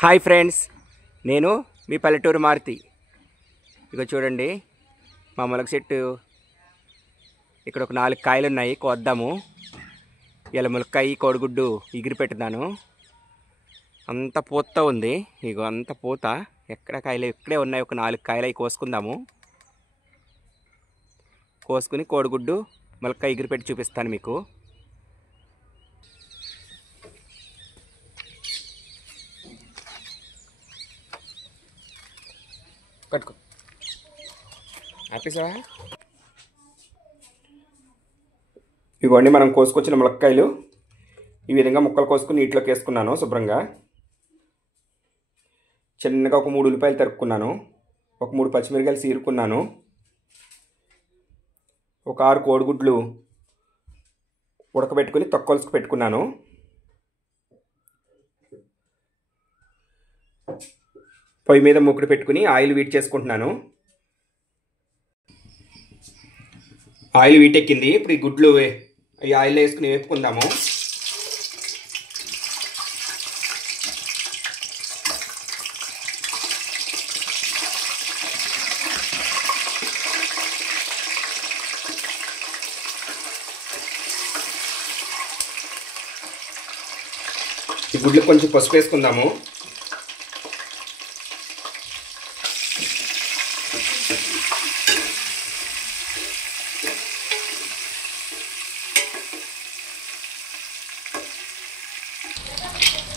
Hi friends, నేను మీ పల్లెటూరు మారుతి. ఇక చూడండి, మా మొలక చెట్టు ఇక్కడ ఒక 4 కాయలు ఉన్నాయి, కోద్దాము. ఇలా ములక్కాయ కోడిగుడ్డు ఎగిరి పెట్టున్నాను. అంత పూత ఉంది, ఇగో అంత పూత. ఎక్కడ కాయలు ఇక్కడే ఉన్నాయి, ఒక 4 కాయలు అవి కోసుకుందాము. కోసుకుని కోడిగుడ్డు ములక్కాయ ఎగిరి పెట్టి చూపిస్తాను మీకు. కట్టుకో ఆపేసావా? ఇవ్వండి మనం కోసుకొచ్చిన ములక్కాయలు. ఈ విధంగా ముక్కలు కోసుకుని నీటిలోకి వేసుకున్నాను శుభ్రంగా. చిన్నగా ఒక 3 ఉల్లిపాయలు తరుక్కున్నాను, ఒక 3 పచ్చిమిరకాయలు చీరుకున్నాను, ఒక 6 కోడిగుడ్లు ఉడకబెట్టుకుని తొక్కలుసుకు పెట్టుకున్నాను. పొయ్యి మీద మూకుడు పెట్టుకుని ఆయిల్ వీట్ చేసుకుంటున్నాను. ఆయిల్ వీటెక్కింది. ఇప్పుడు ఈ గుడ్లు ఈ ఆయిల్ వేసుకుని వేపుకుందాము. ఈ గుడ్లకు కొంచెం పసుపు వేసుకుందాము.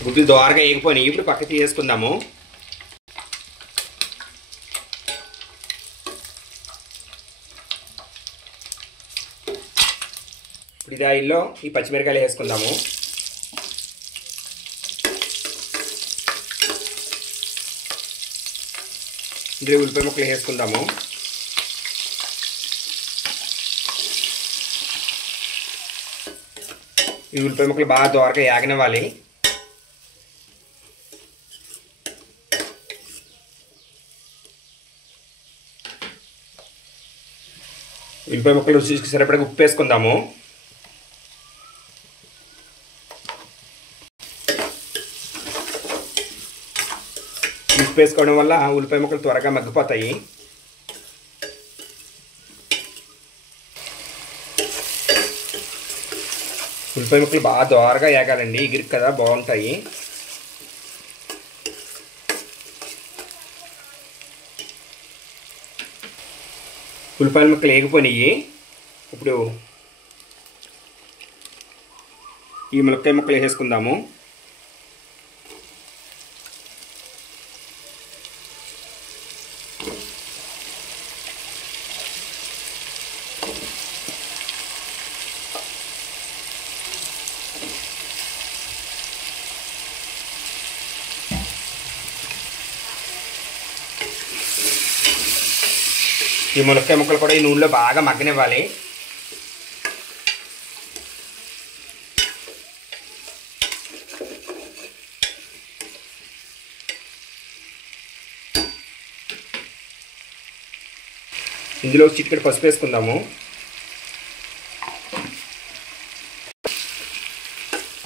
గుడ్లు దోరగా వేగిపోయినాయి, ఇప్పుడు పక్క తీసేసుకుందాము. ఇప్పుడు ఇది ఆయిల్లో ఈ పచ్చిమిరకాయలు వేసుకుందాము. ఇందులో ఉల్లిపాయ ముక్కలు వేసుకుందాము. ఈ ఉల్లిపాయ ముక్కలు బాగా దోరగా యాగనివ్వాలి. ఉల్లిపాయ ముక్కలు రుచికి సరిపడా ఉప్పు వేసుకుందాము. ఉప్పు వేసుకోవడం వల్ల ఉల్లిపాయ ముక్కలు త్వరగా మగ్గిపోతాయి. ఉల్లిపాయ ముక్కలు బాగా దోరగా వేగాలండి, ఎగిరి కదా బాగుంటాయి. ఉల్లిపాయ ముక్కలు వేగిపోయినాయి. ఇప్పుడు ఈ ములక్కాయ ముక్కలు వేసేసుకుందాము. ఈ ములక్కాయ ముక్కలు కూడా ఈ నూనెలో బాగా మగ్గనివ్వాలి. ఇందులో చిటికెడు పసుపు వేసుకుందాము.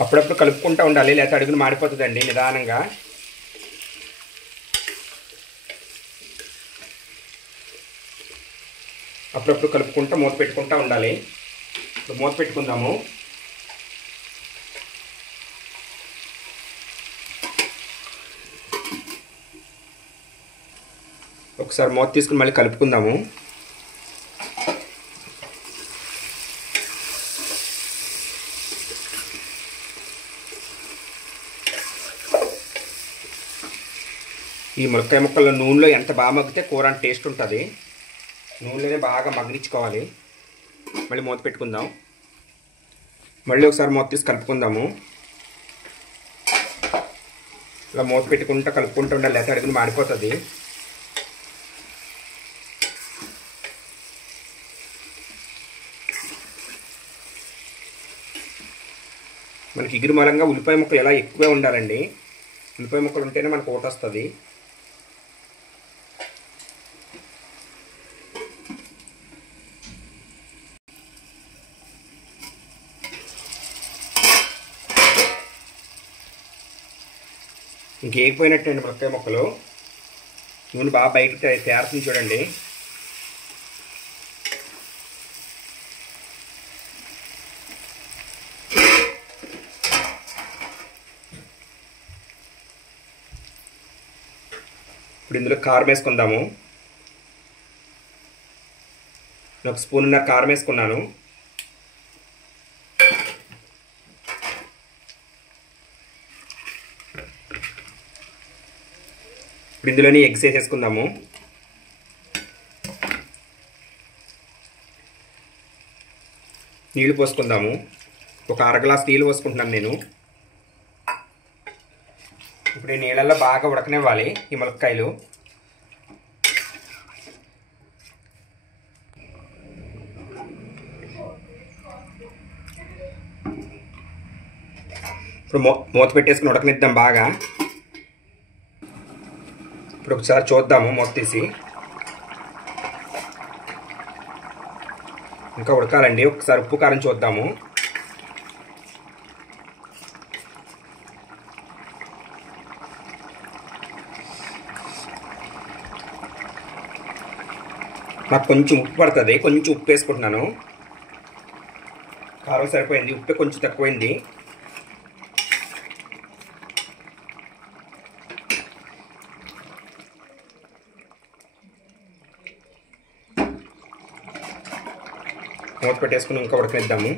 అప్పుడప్పుడు కలుపుకుంటూ ఉండాలి, లేకపోతే అడుగులు మాడిపోతుందండి. నిదానంగా అప్పుడప్పుడు కలుపుకుంటూ మూత పెట్టుకుంటూ ఉండాలి. ఇప్పుడు మూత పెట్టుకుందాము. ఒకసారి మూత తీసుకుని మళ్ళీ కలుపుకుందాము. ఈ ములక్కాయ ముక్కలు నూనెలో ఎంత బాగా మగ్గితే కూర టేస్ట్ ఉంటుంది. నూనెలోనే బాగా మగ్గనిచ్చుకోవాలి. మళ్ళీ మూత పెట్టుకుందాం. మళ్ళీ ఒకసారి మూత తీసి కలుపుకుందాము. ఇలా మూత పెట్టుకుంటూ కలుపుకుంటూ ఉండాలి, లేకపోతే అడుగుని మాడిపోతుంది. మనకి ఎగురు మూలంగా ఉల్లిపాయ ముక్కలు ఎలా ఎక్కువే ఉండాలండి. ఉల్లిపాయ ముక్కలు ఉంటేనే మనకు ఊట వస్తుంది. ఇంకేగిపోయినట్టండి ములక్కాయ ముక్కలు. నూనె బాగా బయటకు తేరుతుంది చూడండి. ఇప్పుడు ఇందులో కారం వేసుకుందాము. ఒక స్పూన్నర కారం వేసుకున్నాను. ఇప్పుడు ఇందులోని ఎగ్స్ వేసేసుకుందాము. నీళ్ళు పోసుకుందాము. ఒక అర గ్లాస్ నీళ్ళు పోసుకుంటున్నాను నేను. ఇప్పుడు ఈ నీళ్ళల్లో బాగా ఉడకనివ్వాలి ఈ ములక్కాయలు. ఇప్పుడు మూత పెట్టేసుకుని ఉడకనిద్దాం బాగా. ఇప్పుడు ఒకసారి చూద్దాము మూత తీసి. ఇంకా ఉడకాలండి. ఒకసారి ఉప్పు కారం చూద్దాము. నాకు కొంచెం ఉప్పు పడుతుంది, కొంచెం ఉప్పు వేసుకుంటున్నాను. కారం సరిపోయింది, ఉప్పు కొంచెం తక్కువైంది. మూత పెట్టేసుకుని ఇంకా ఉడకనిద్దాము.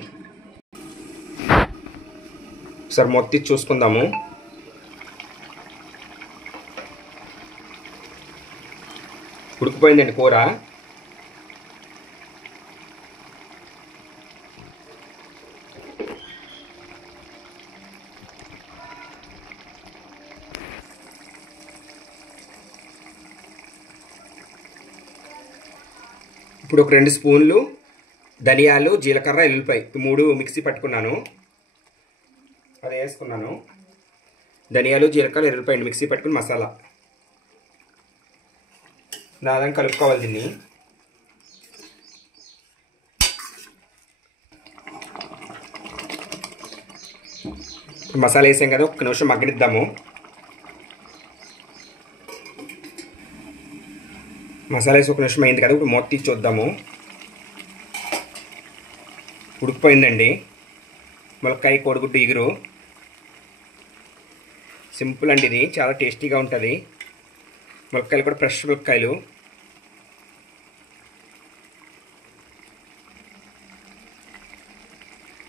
ఒకసారి మూత తీసి చూసుకుందాము. ఉడికిపోయిందండి కూర. ఇప్పుడు ఒక 2 స్పూన్లు ధనియాలు, జీలకర్ర, ఎల్లుల్లిపాయ 3 మిక్సీ పట్టుకున్నాను. అది వేసుకున్నాను. ధనియాలు, జీలకర్ర, ఎల్లుల్లిపాయ మిక్సీ పట్టుకుని మసాలా దాదాపు కలుపుకోవాలి దీన్ని. మసాలా వేసాం కదా, 1 నిమిషం మగ్గనిద్దాము. మసాలా వేసి 1 నిమిషం అయింది కదా. ఇప్పుడు మూత తీసి చూద్దాము. ఉడికిపోయిందండి ములక్కాయ కోడిగుడ్డు ఇగురు. సింపుల్ అండి, ఇది చాలా టేస్టీగా ఉంటుంది. ములక్కాయలు కూడా ఫ్రెష్ ములక్కాయలు.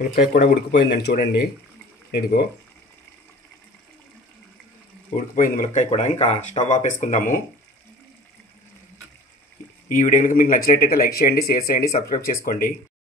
ములక్కాయ కూడా ఉడికిపోయిందండి చూడండి. ఇదిగో ఉడికిపోయింది ములక్కాయ కూడా. ఇంకా స్టవ్ ఆపేసుకుందాము. ఈ వీడియో కనుక మీకు నచ్చినట్టయితే లైక్ చేయండి, షేర్ చేయండి, సబ్స్క్రైబ్ చేసుకోండి.